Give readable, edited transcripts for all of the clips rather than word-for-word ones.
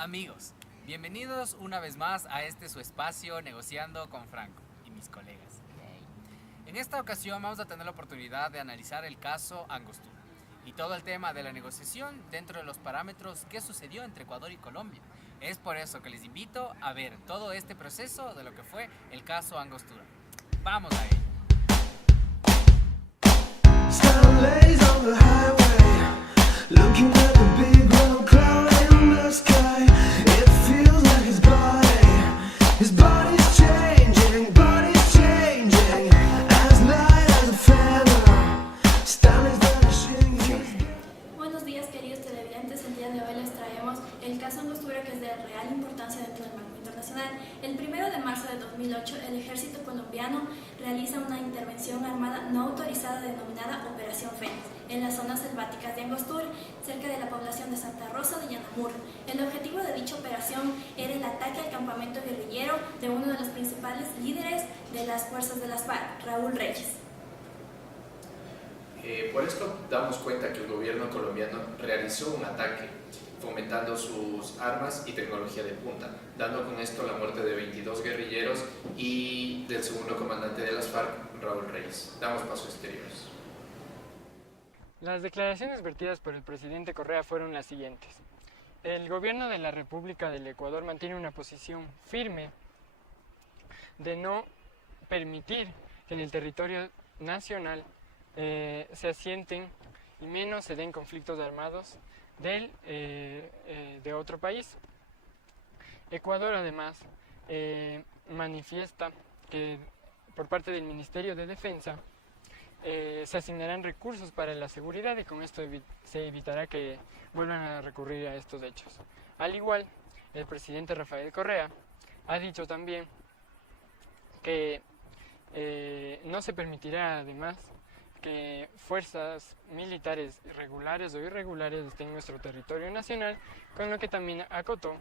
Amigos, bienvenidos una vez más a su espacio Negociando con Franco y mis colegas. En esta ocasión vamos a tener la oportunidad de analizar el caso Angostura y todo el tema de la negociación dentro de los parámetros que sucedió entre Ecuador y Colombia. Es por eso que les invito a ver todo este proceso de lo que fue el caso Angostura. ¡Vamos a ello! Buenos días, queridos televidentes. El día de hoy les traemos el caso Angostura, que es de real importancia dentro del marco internacional. El 1 de marzo de 2008, el ejército colombiano realiza una intervención armada no autorizada denominada Operación Fénix en las zonas selváticas de Angostura, cerca de la población de Santa Rosa de Yanamur. El objetivo de dicha operación era el ataque al campamento guerrillero de uno de los principales líderes de las fuerzas de las FARC, Raúl Reyes. Por esto damos cuenta que el gobierno colombiano realizó un ataque fomentando sus armas y tecnología de punta, dando con esto la muerte de 22 guerrilleros y del segundo comandante de las FARC, Raúl Reyes. Damos paso a exteriores. Las declaraciones vertidas por el presidente Correa fueron las siguientes. El gobierno de la República del Ecuador mantiene una posición firme de no permitir que en el territorio nacional se asienten y menos se den conflictos armados de otro país. Ecuador además manifiesta que por parte del Ministerio de Defensa se asignarán recursos para la seguridad y con esto se evitará que vuelvan a recurrir a estos hechos. Al igual, el presidente Rafael Correa ha dicho también que no se permitirá además que fuerzas militares regulares o irregulares estén en nuestro territorio nacional, con lo que también acotó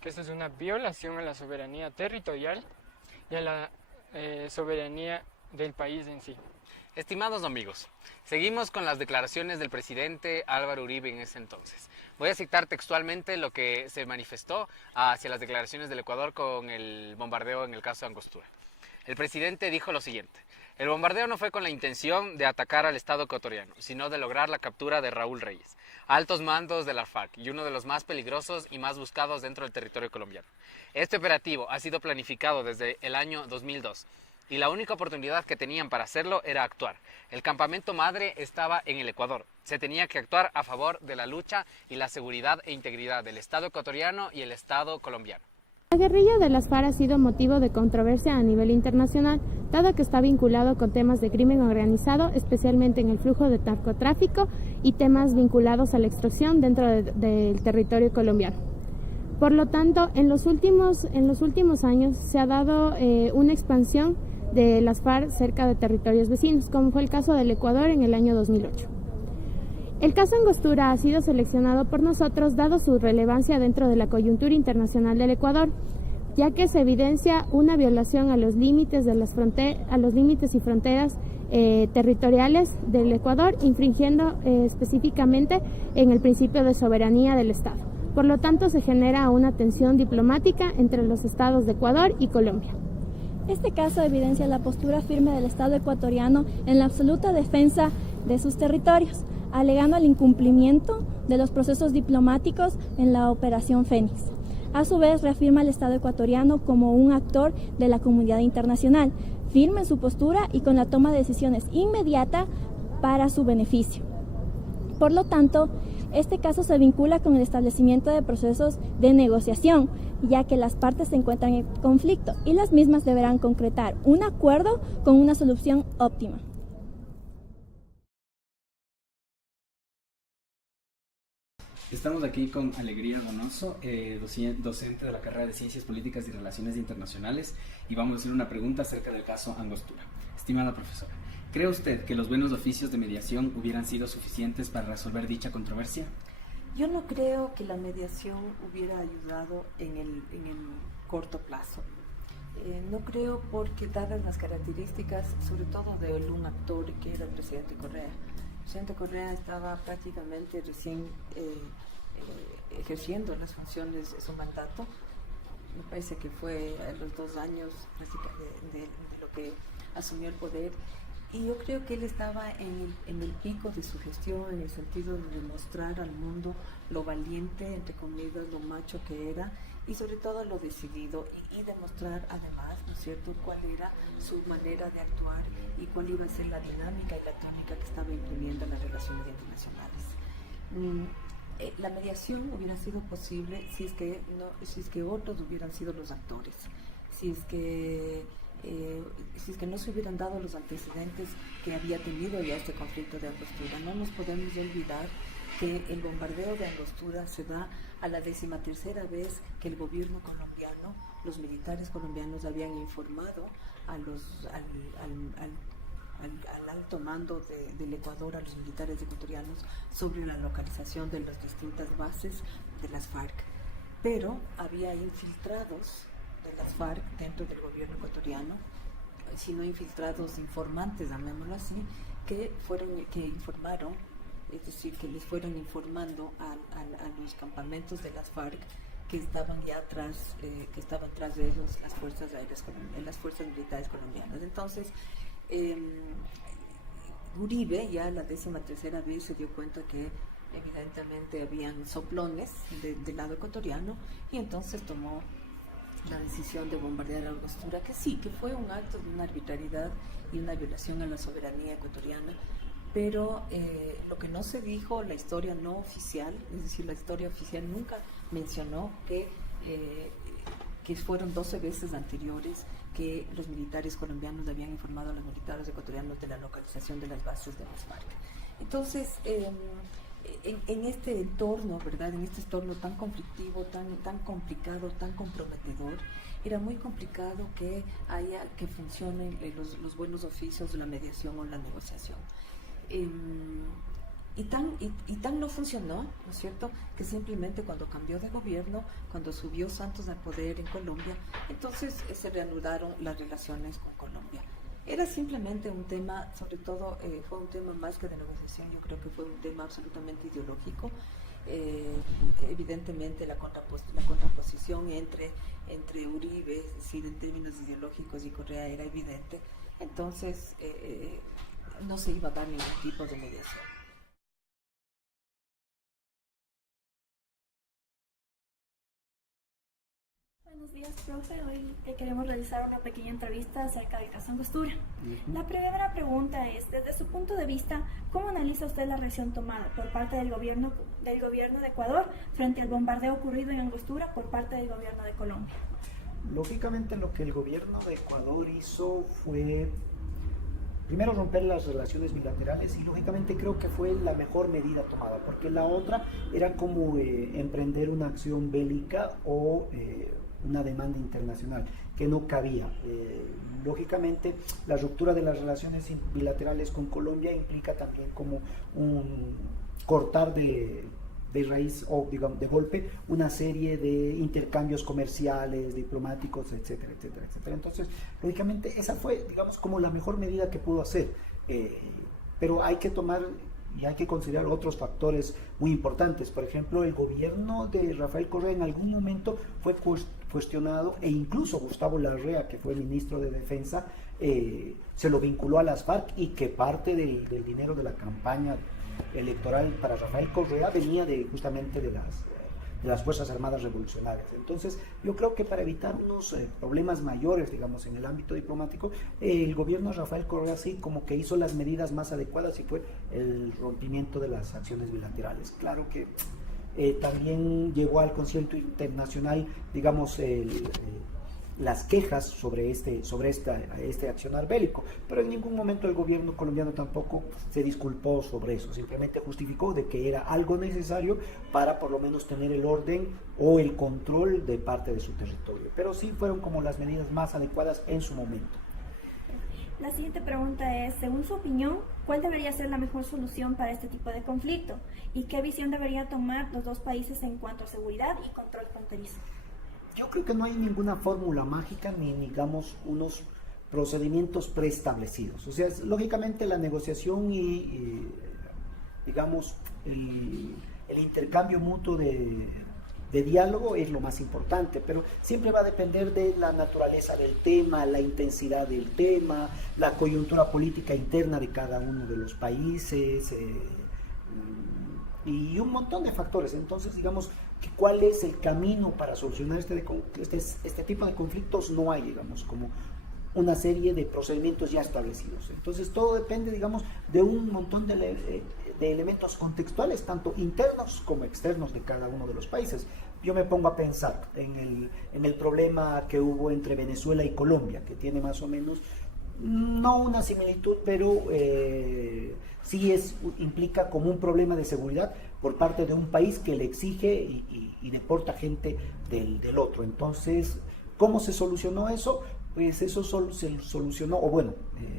que esto es una violación a la soberanía territorial y a la soberanía del país en sí. Estimados amigos, seguimos con las declaraciones del presidente Álvaro Uribe en ese entonces. Voy a citar textualmente lo que se manifestó hacia las declaraciones del Ecuador con el bombardeo en el caso de Angostura. El presidente dijo lo siguiente: el bombardeo no fue con la intención de atacar al Estado ecuatoriano, sino de lograr la captura de Raúl Reyes, altos mandos de la FARC y uno de los más peligrosos y más buscados dentro del territorio colombiano. Este operativo ha sido planificado desde el año 2002 y la única oportunidad que tenían para hacerlo era actuar. El campamento madre estaba en el Ecuador. Se tenía que actuar a favor de la lucha y la seguridad e integridad del Estado ecuatoriano y el Estado colombiano. La guerrilla de las FARC ha sido motivo de controversia a nivel internacional, dado que está vinculado con temas de crimen organizado, especialmente en el flujo de narcotráfico y temas vinculados a la extorsión dentro del territorio colombiano. Por lo tanto, en los últimos años se ha dado una expansión de las FARC cerca de territorios vecinos, como fue el caso del Ecuador en el año 2008. El caso Angostura ha sido seleccionado por nosotros dado su relevancia dentro de la coyuntura internacional del Ecuador, ya que se evidencia una violación a los límites y fronteras territoriales del Ecuador, infringiendo específicamente en el principio de soberanía del Estado. Por lo tanto, se genera una tensión diplomática entre los estados de Ecuador y Colombia. Este caso evidencia la postura firme del Estado ecuatoriano en la absoluta defensa de sus territorios, alegando el incumplimiento de los procesos diplomáticos en la Operación Fénix. A su vez, reafirma al Estado ecuatoriano como un actor de la comunidad internacional, firme en su postura y con la toma de decisiones inmediata para su beneficio. Por lo tanto, este caso se vincula con el establecimiento de procesos de negociación, ya que las partes se encuentran en conflicto y las mismas deberán concretar un acuerdo con una solución óptima. Estamos aquí con Alegría Donoso, docente de la carrera de Ciencias Políticas y Relaciones Internacionales, y vamos a hacer una pregunta acerca del caso Angostura. Estimada profesora, ¿cree usted que los buenos oficios de mediación hubieran sido suficientes para resolver dicha controversia? Yo no creo que la mediación hubiera ayudado en el corto plazo. No creo porque dadas las características, sobre todo de un actor que era el presidente Correa. El presidente Correa estaba prácticamente recién ejerciendo las funciones de su mandato. Me parece que fue a los 2 años de lo que asumió el poder. Y yo creo que él estaba en el pico de su gestión, en el sentido de demostrar al mundo lo valiente, entre comillas, lo macho que era, y sobre todo lo decidido, y demostrar además, ¿no es cierto?, cuál era su manera de actuar y cuál iba a ser la dinámica y la tónica que estaba imprimiendo en las relaciones internacionales. La mediación hubiera sido posible si es que otros hubieran sido los actores, si es que no se hubieran dado los antecedentes que había tenido ya este conflicto de Angostura. No nos podemos olvidar que el bombardeo de Angostura se da a la 13ª vez que el gobierno colombiano, los militares colombianos habían informado al alto mando del Ecuador, a los militares ecuatorianos, sobre la localización de las distintas bases de las FARC. Pero había infiltrados de las FARC dentro del gobierno ecuatoriano, sino infiltrados informantes, llamémoslo así, que informaron, es decir, que les fueron informando a los campamentos de las FARC que estaban ya atrás, tras de ellos las fuerzas militares colombianas. Entonces, Uribe ya la 13ª vez se dio cuenta que evidentemente habían soplones del lado ecuatoriano, y entonces tomó la decisión de bombardear Angostura, que sí, que fue un acto de una arbitrariedad y una violación a la soberanía ecuatoriana, pero lo que no se dijo, la historia no oficial, es decir, la historia oficial nunca mencionó que fueron 12 veces anteriores que los militares colombianos habían informado a los militares ecuatorianos de la localización de las bases de las FARC. Entonces, en este entorno, ¿verdad?, en este entorno tan conflictivo, tan complicado, tan comprometedor, era muy complicado que funcionen los buenos oficios de la mediación o la negociación. Y tan no funcionó, ¿no es cierto?, que simplemente cuando cambió de gobierno, cuando subió Santos al poder en Colombia, entonces se reanudaron las relaciones con Colombia. Era simplemente un tema, sobre todo fue un tema más que de negociación, yo creo que fue un tema absolutamente ideológico. Evidentemente la contraposición entre Uribe, es decir, en términos ideológicos, y Correa era evidente. Entonces no se iba a dar ningún tipo de mediación. Buenos días, profe. Hoy queremos realizar una pequeña entrevista acerca del caso Angostura. La primera pregunta es, desde su punto de vista, ¿cómo analiza usted la reacción tomada por parte del gobierno de Ecuador frente al bombardeo ocurrido en Angostura por parte del gobierno de Colombia? Lógicamente, lo que el gobierno de Ecuador hizo fue primero romper las relaciones bilaterales, y lógicamente creo que fue la mejor medida tomada, porque la otra era como emprender una acción bélica o una demanda internacional que no cabía. Lógicamente, la ruptura de las relaciones bilaterales con Colombia implica también como un cortar de raíz, o digamos de golpe, una serie de intercambios comerciales, diplomáticos, etcétera, etcétera, etcétera. Entonces, lógicamente, esa fue, digamos, como la mejor medida que pudo hacer. Pero hay que tomar y hay que considerar otros factores muy importantes. Por ejemplo, el gobierno de Rafael Correa en algún momento fue cuestionado, e incluso Gustavo Larrea, que fue el ministro de Defensa, se lo vinculó a las FARC, y que parte del dinero de la campaña electoral para Rafael Correa venía justamente de las Fuerzas Armadas Revolucionarias. Entonces, yo creo que para evitar unos problemas mayores, digamos, en el ámbito diplomático, el gobierno de Rafael Correa sí como que hizo las medidas más adecuadas, y fue el rompimiento de las acciones bilaterales. Claro que también llegó al concierto internacional, digamos, las quejas sobre este accionar bélico, pero en ningún momento el gobierno colombiano tampoco se disculpó sobre eso, simplemente justificó de que era algo necesario para por lo menos tener el orden o el control de parte de su territorio, pero sí fueron como las medidas más adecuadas en su momento. La siguiente pregunta es, según su opinión, ¿cuál debería ser la mejor solución para este tipo de conflicto? ¿Y qué visión deberían tomar los dos países en cuanto a seguridad y control fronterizo? Yo creo que no hay ninguna fórmula mágica, ni digamos unos procedimientos preestablecidos. O sea, lógicamente la negociación y digamos el el intercambio mutuo de diálogo es lo más importante, pero siempre va a depender de la naturaleza del tema, la intensidad del tema, la coyuntura política interna de cada uno de los países y un montón de factores. Entonces, digamos, ¿cuál es el camino para solucionar este tipo de conflictos? No hay, digamos, como una serie de procedimientos ya establecidos. Entonces, todo depende, digamos, de un montón de elementos contextuales, tanto internos como externos de cada uno de los países. Yo me pongo a pensar en el problema que hubo entre Venezuela y Colombia, que tiene más o menos, no una similitud, pero sí implica como un problema de seguridad por parte de un país que le exige y deporta gente del otro. Entonces, ¿cómo se solucionó eso? Pues eso se solucionó, o bueno,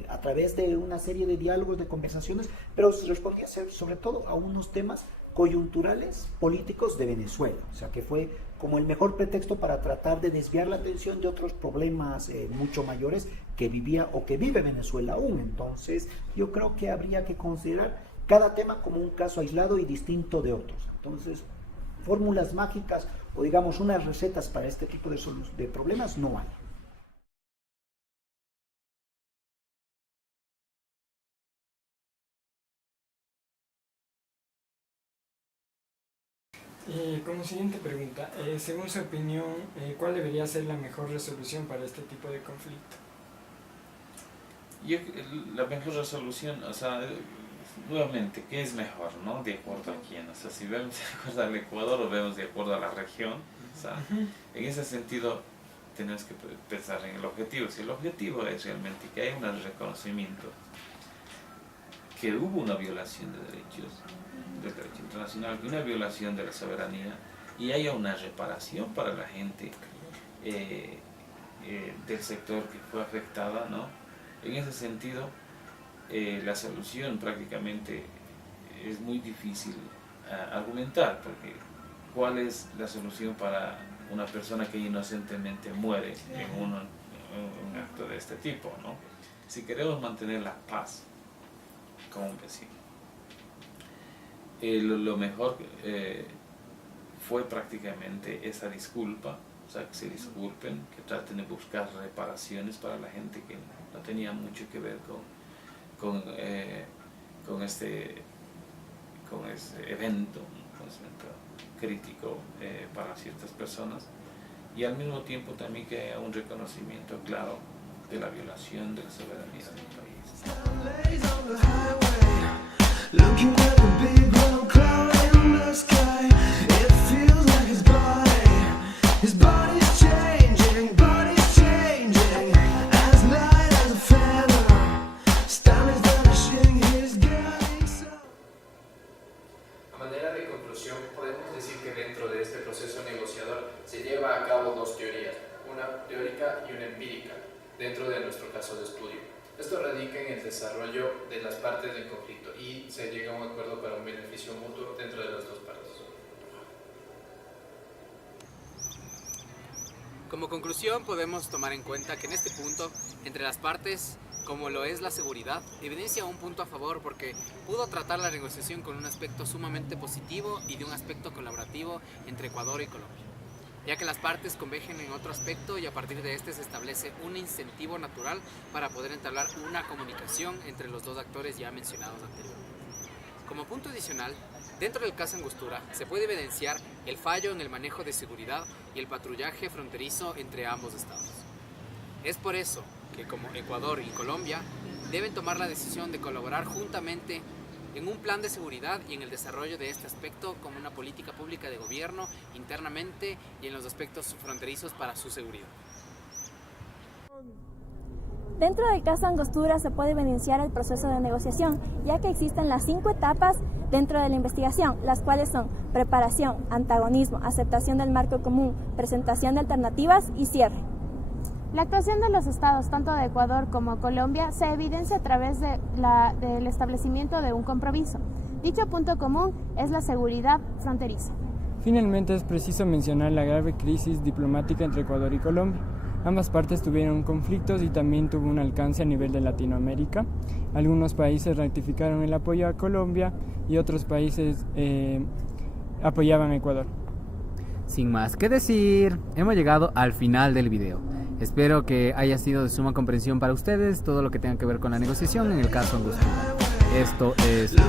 a través de una serie de diálogos, de conversaciones, pero se respondía sobre todo a unos temas coyunturales políticos de Venezuela, o sea que fue como el mejor pretexto para tratar de desviar la atención de otros problemas mucho mayores que vivía o que vive Venezuela aún. Entonces yo creo que habría que considerar cada tema como un caso aislado y distinto de otros. Entonces, fórmulas mágicas o digamos unas recetas para este tipo de problemas no hay. Como siguiente pregunta, según su opinión, ¿cuál debería ser la mejor resolución para este tipo de conflicto? La mejor resolución, o sea, nuevamente, ¿qué es mejor, no? De acuerdo a quién, o sea, si vemos de acuerdo al Ecuador o vemos de acuerdo a la región, o sea, en ese sentido tenemos que pensar en el objetivo. Si el objetivo es realmente que haya un reconocimiento que hubo una violación de derechos, del derecho internacional, una violación de la soberanía y haya una reparación para la gente del sector que fue afectada, ¿no? En ese sentido, la solución prácticamente es muy difícil argumentar, porque ¿cuál es la solución para una persona que inocentemente muere en un acto de este tipo, ¿no? Si queremos mantener la paz como un vecino, lo mejor fue prácticamente esa disculpa, o sea, que se disculpen, que traten de buscar reparaciones para la gente que no tenía mucho que ver con este evento, crítico para ciertas personas, y al mismo tiempo también que haya un reconocimiento claro de la violación de la soberanía del país. Looking at the big round cloud in the sky, it feels like his body's changing, as light as a feather, time is vanishing, he's getting so. A manera de conclusión, podemos decir que dentro de este proceso negociador se lleva a cabo dos teorías, una teórica y una empírica, dentro de nuestro caso de estudio. Esto radica en el desarrollo de las partes del conflicto y se llega a un acuerdo para un beneficio mutuo dentro de las dos partes. Como conclusión, podemos tomar en cuenta que en este punto, entre las partes, como lo es la seguridad, evidencia un punto a favor porque pudo tratar la negociación con un aspecto sumamente positivo y de un aspecto colaborativo entre Ecuador y Colombia, ya que las partes convergen en otro aspecto y a partir de este se establece un incentivo natural para poder entablar una comunicación entre los dos actores ya mencionados anteriormente. Como punto adicional, dentro del caso Angostura se puede evidenciar el fallo en el manejo de seguridad y el patrullaje fronterizo entre ambos estados. Es por eso que como Ecuador y Colombia deben tomar la decisión de colaborar juntamente en un plan de seguridad y en el desarrollo de este aspecto como una política pública de gobierno internamente y en los aspectos fronterizos para su seguridad. Dentro del caso Angostura se puede evidenciar el proceso de negociación, ya que existen las 5 etapas dentro de la investigación, las cuales son preparación, antagonismo, aceptación del marco común, presentación de alternativas y cierre. La actuación de los estados, tanto de Ecuador como Colombia, se evidencia a través del establecimiento de un compromiso. Dicho punto común es la seguridad fronteriza. Finalmente es preciso mencionar la grave crisis diplomática entre Ecuador y Colombia. Ambas partes tuvieron conflictos y también tuvo un alcance a nivel de Latinoamérica. Algunos países ratificaron el apoyo a Colombia y otros países apoyaban a Ecuador. Sin más que decir, hemos llegado al final del video. Espero que haya sido de suma comprensión para ustedes todo lo que tenga que ver con la negociación en el caso Angostura. Esto es todo.